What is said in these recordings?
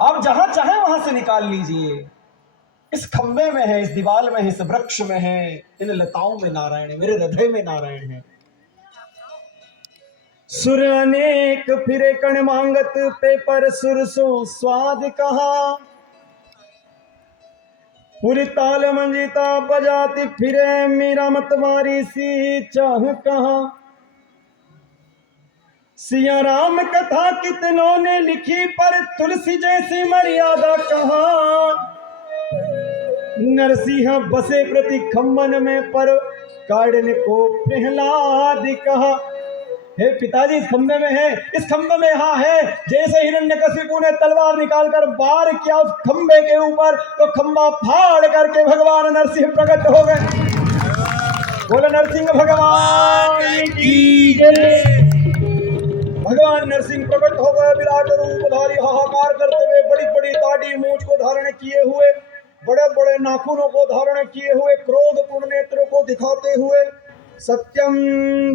आप जहां चाहे वहां से निकाल लीजिए। इस खंबे में है, इस दीवार में है, इस वृक्ष में है, इन लताओं में नारायण है, मेरे हृदय में नारायण है। सुर अनेक फिरे कण मांगत, पेपर सुर सो स्वाद कहा। पूरी ताल मंजिता बजाती फिरे, मीरा मतवारी सी चाह कहा। सिया राम कथा कितनों ने लिखी, पर तुलसी जैसी मर्यादा कहा। नरसिंह बसे प्रति खम्बन में, पर काढ़ने को प्रहलाद कहा। हे पिताजी, इस खंबे में है, इस खंबे में यहाँ है। जैसे हिरण्यकशिपु ने तलवार निकालकर वार किया उस खंबे के ऊपर, तो खंबा फाड़ करके भगवान नरसिंह प्रकट हो गए। बोले नरसिंह भगवान की जय। भगवान नरसिंह प्रकट हो गए, विराट रूपधारी, हाहाकार करते हुए, बड़ी बड़ी दाढ़ी मूंछ को धारण किए हुए, बड़े बड़े नाखूनों को धारण किए हुए, क्रोधपूर्ण नेत्रों को दिखाते हुए, सत्यम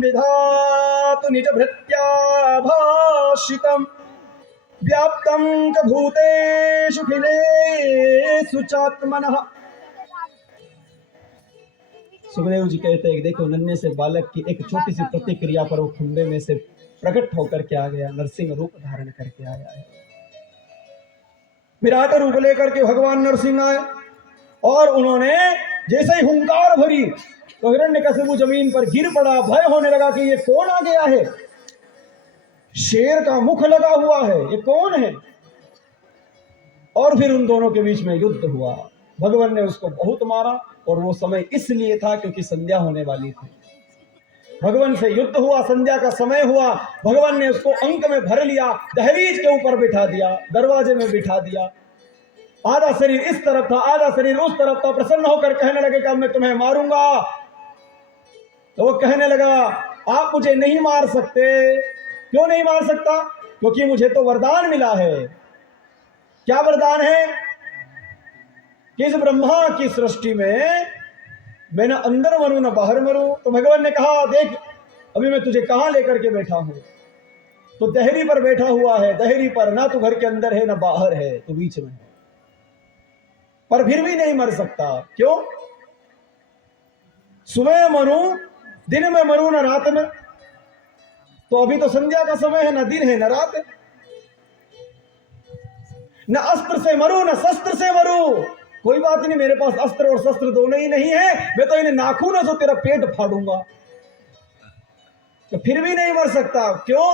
विधातु निज भृत्या भाषितम, व्याप्तम च भूतेषु खिलेषु चात्मनः। सुखदेव जी कहते हैं, देखो नन्हे से बालक की एक छोटी सी प्रतिक्रिया पर वो खंबे में से प्रकट होकर के आ गया, नरसिंह रूप धारण करके आया है। विराट रूप लेकर के भगवान नरसिंह आए, और उन्होंने जैसे ही हुंकार भरी तो हिरण्यकशिपु जमीन पर गिर पड़ा। भय होने लगा कि ये कौन आ गया है, शेर का मुख लगा हुआ है, ये कौन है। और फिर उन दोनों के बीच में युद्ध हुआ। भगवान ने उसको बहुत मारा, और वो समय इसलिए था क्योंकि संध्या होने वाली थी। भगवान से युद्ध हुआ, संध्या का समय हुआ, भगवान ने उसको अंक में भर लिया, दहलीज के ऊपर बिठा दिया, दरवाजे में बिठा दिया। आधा शरीर इस तरफ था, आधा शरीर उस तरफ था। प्रसन्न होकर कहने लगे कि अब मैं तुम्हें मारूंगा। तो वो कहने लगा, आप मुझे नहीं मार सकते। क्यों नहीं मार सकता? क्योंकि मुझे तो वरदान मिला है। क्या वरदान है? कि इस ब्रह्मा की सृष्टि में मैं न अंदर मरूं न बाहर मरूं। तो भगवान ने कहा, देख अभी मैं तुझे कहां लेकर के बैठा हूं। तो दहरी पर बैठा हुआ है, दहरी पर, ना तो घर के अंदर है ना बाहर है, तो बीच में है, पर फिर भी नहीं मर सकता। क्यों? सुबह मरूं, दिन में मरूं न रात में। तो अभी तो संध्या का समय है, न दिन है न रात है। न अस्त्र से मरूं न शस्त्र से मरूं। कोई बात नहीं, मेरे पास अस्त्र और शस्त्र दोनों ही नहीं है। मैं तो इन्हें नाखूनों से तेरा पेट फाड़ूंगा। तो फिर भी नहीं मर सकता। क्यों?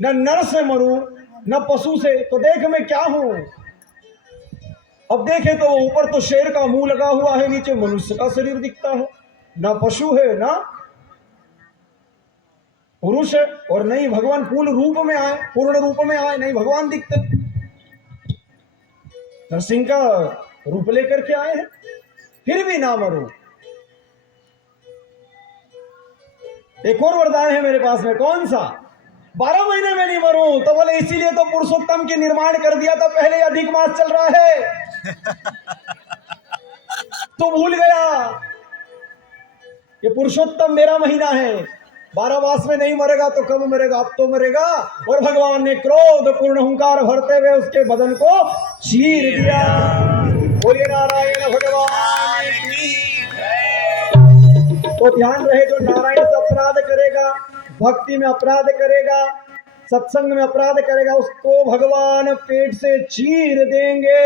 न नर से मरूं न पशु से। तो देख मैं क्या हूं। अब देखे तो ऊपर तो शेर का मुंह लगा हुआ है, नीचे मनुष्य का शरीर दिखता है। ना पशु है ना पुरुष है, और नहीं भगवान पूर्ण रूप में आए, पूर्ण रूप में आए, नहीं भगवान दिखते। नरसिंह का रूप लेकर के आए हैं, फिर भी ना मरूं। एक और वरदान है मेरे पास में। कौन सा? 12 महीने में नहीं मरूं। तो बोले इसीलिए तो पुरुषोत्तम की निर्माण कर दिया था, पहले अधिक मास चल रहा है। तो भूल गया कि पुरुषोत्तम मेरा महीना है। 12 मास में नहीं मरेगा तो कब मरेगा? अब तो मरेगा। और भगवान ने क्रोध पूर्ण हुंकार भरते हुए उसके बदन को चीर दिया। बोलिए नारायण भगवान की। तो ध्यान रहे, जो नारायण से अपराध करेगा, भक्ति में अपराध करेगा, सत्संग में अपराध करेगा, उसको भगवान पेट से चीर देंगे।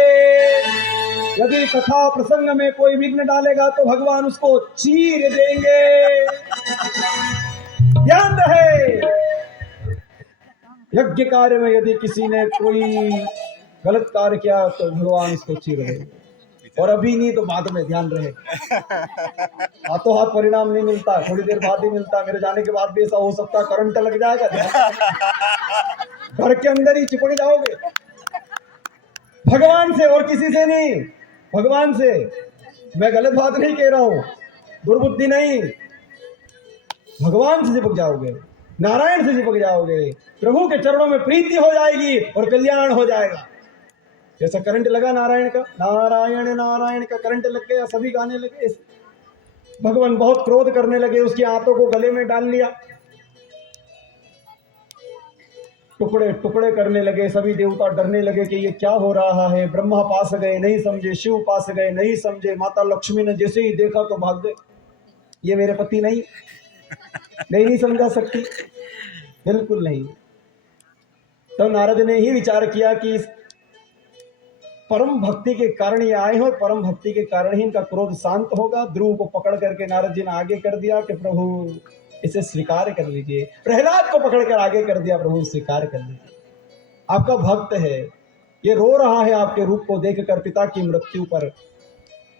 यदि कथा प्रसंग में कोई विघ्न डालेगा तो भगवान उसको चीर देंगे। ध्यान रहे, यज्ञ कार्य में यदि किसी ने कोई गलत कार्य किया तो भगवान उसको चीर देंगे। और अभी नहीं तो बाद में, ध्यान रहे। हाथों हाथ परिणाम नहीं मिलता, थोड़ी देर बाद ही मिलता। मेरे जाने के बाद भी ऐसा हो सकता है, करंट लग जाएगा, घर के अंदर ही चिपक जाओगे। भगवान से और किसी से नहीं, भगवान से। मैं गलत बात नहीं कह रहा हूं, दुर्बुद्धि नहीं। भगवान से चिपक जाओगे, नारायण से चिपक जाओगे, प्रभु के चरणों में प्रीति हो जाएगी और कल्याण हो जाएगा। जैसा करंट लगा नारायण का, नारायण नारायण का करंट लग गया, सभी गाने लगे। भगवान बहुत क्रोध करने लगे, उसकी आंतों को गले में डाल लिया। टुकड़े टुकड़े करने लगे। सभी देवता डरने लगे कि ये क्या हो रहा है। ब्रह्मा पास गए, नहीं समझे। शिव पास गए, नहीं समझे। माता लक्ष्मी ने जैसे ही देखा तो भाग गए। ये मेरे पति नहीं, मैं नहीं समझा सकती, बिल्कुल नहीं। तो नारद ने ही विचार किया कि इस परम भक्ति के कारण ये आए हो, परम भक्ति के कारण ही इनका क्रोध शांत होगा। ध्रुव को पकड़ करके नारद जी ने आगे कर दिया कि प्रभु इसे स्वीकार कर लीजिए। प्रहलाद को पकड़कर आगे कर दिया, प्रभु स्वीकार कर लीजिए, आपका भक्त है, ये रो रहा है आपके रूप को देखकर पिता की मृत्यु पर,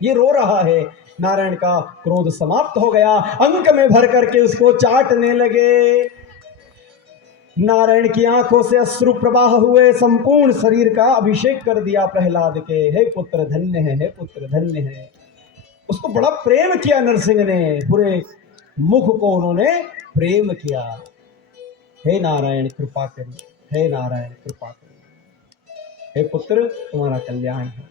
ये रो रहा है। नारायण का क्रोध समाप्त हो गया, अंक में भर करके उसको चाटने लगे। नारायण की आंखों से अश्रु प्रवाह हुए, संपूर्ण शरीर का अभिषेक कर दिया प्रहलाद के। हे पुत्र धन्य है, हे पुत्र धन्य है। उसको बड़ा प्रेम किया नरसिंह ने, पूरे मुख को उन्होंने प्रेम किया। हे नारायण कृपा करिए, हे नारायण कृपा करिए, हे पुत्र तुम्हारा कल्याण है,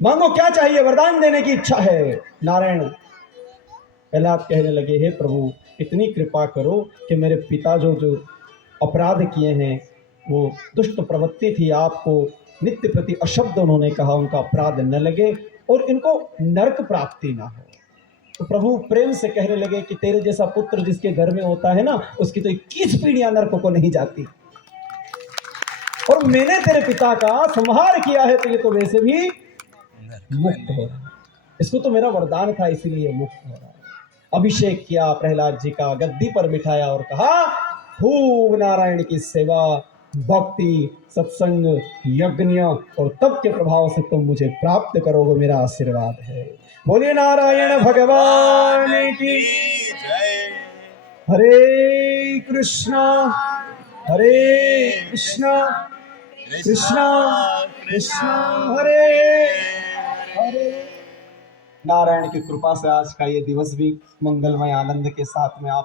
मांगो क्या चाहिए, वरदान देने की इच्छा है। नारायण प्रहलाद कहने लगे, हे प्रभु इतनी कृपा करो कि मेरे पिता जो अपराध किए हैं, वो दुष्ट प्रवृत्ति थी, आपको नित्य प्रति अशब्द उन्होंने कहा, उनका अपराध न लगे और इनको नरक प्राप्ति ना हो। तो प्रभु प्रेम से कहने लगे कि तेरे जैसा पुत्र जिसके घर में होता है ना, उसकी तो 21 पीढ़ियां नरक को नहीं जाती, और मैंने तेरे पिता का संहार किया है, तो ये तो वैसे भी मुक्त हो रहा है। इसको तो मेरा वरदान था, इसीलिए मुक्त हो रहा है। अभिषेक किया प्रहलाद जी का, गद्दी पर बिठाया और कहा खूब नारायण की सेवा, भक्ति, सत्संग, यज्ञ और तप के प्रभाव से तुम मुझे प्राप्त करोगे, मेरा आशीर्वाद है। बोलिए नारायण भगवान की जय। हरे कृष्णा कृष्णा कृष्णा हरे हरे। नारायण की कृपा से आज का ये दिवस भी मंगलमय आनंद के साथ में आप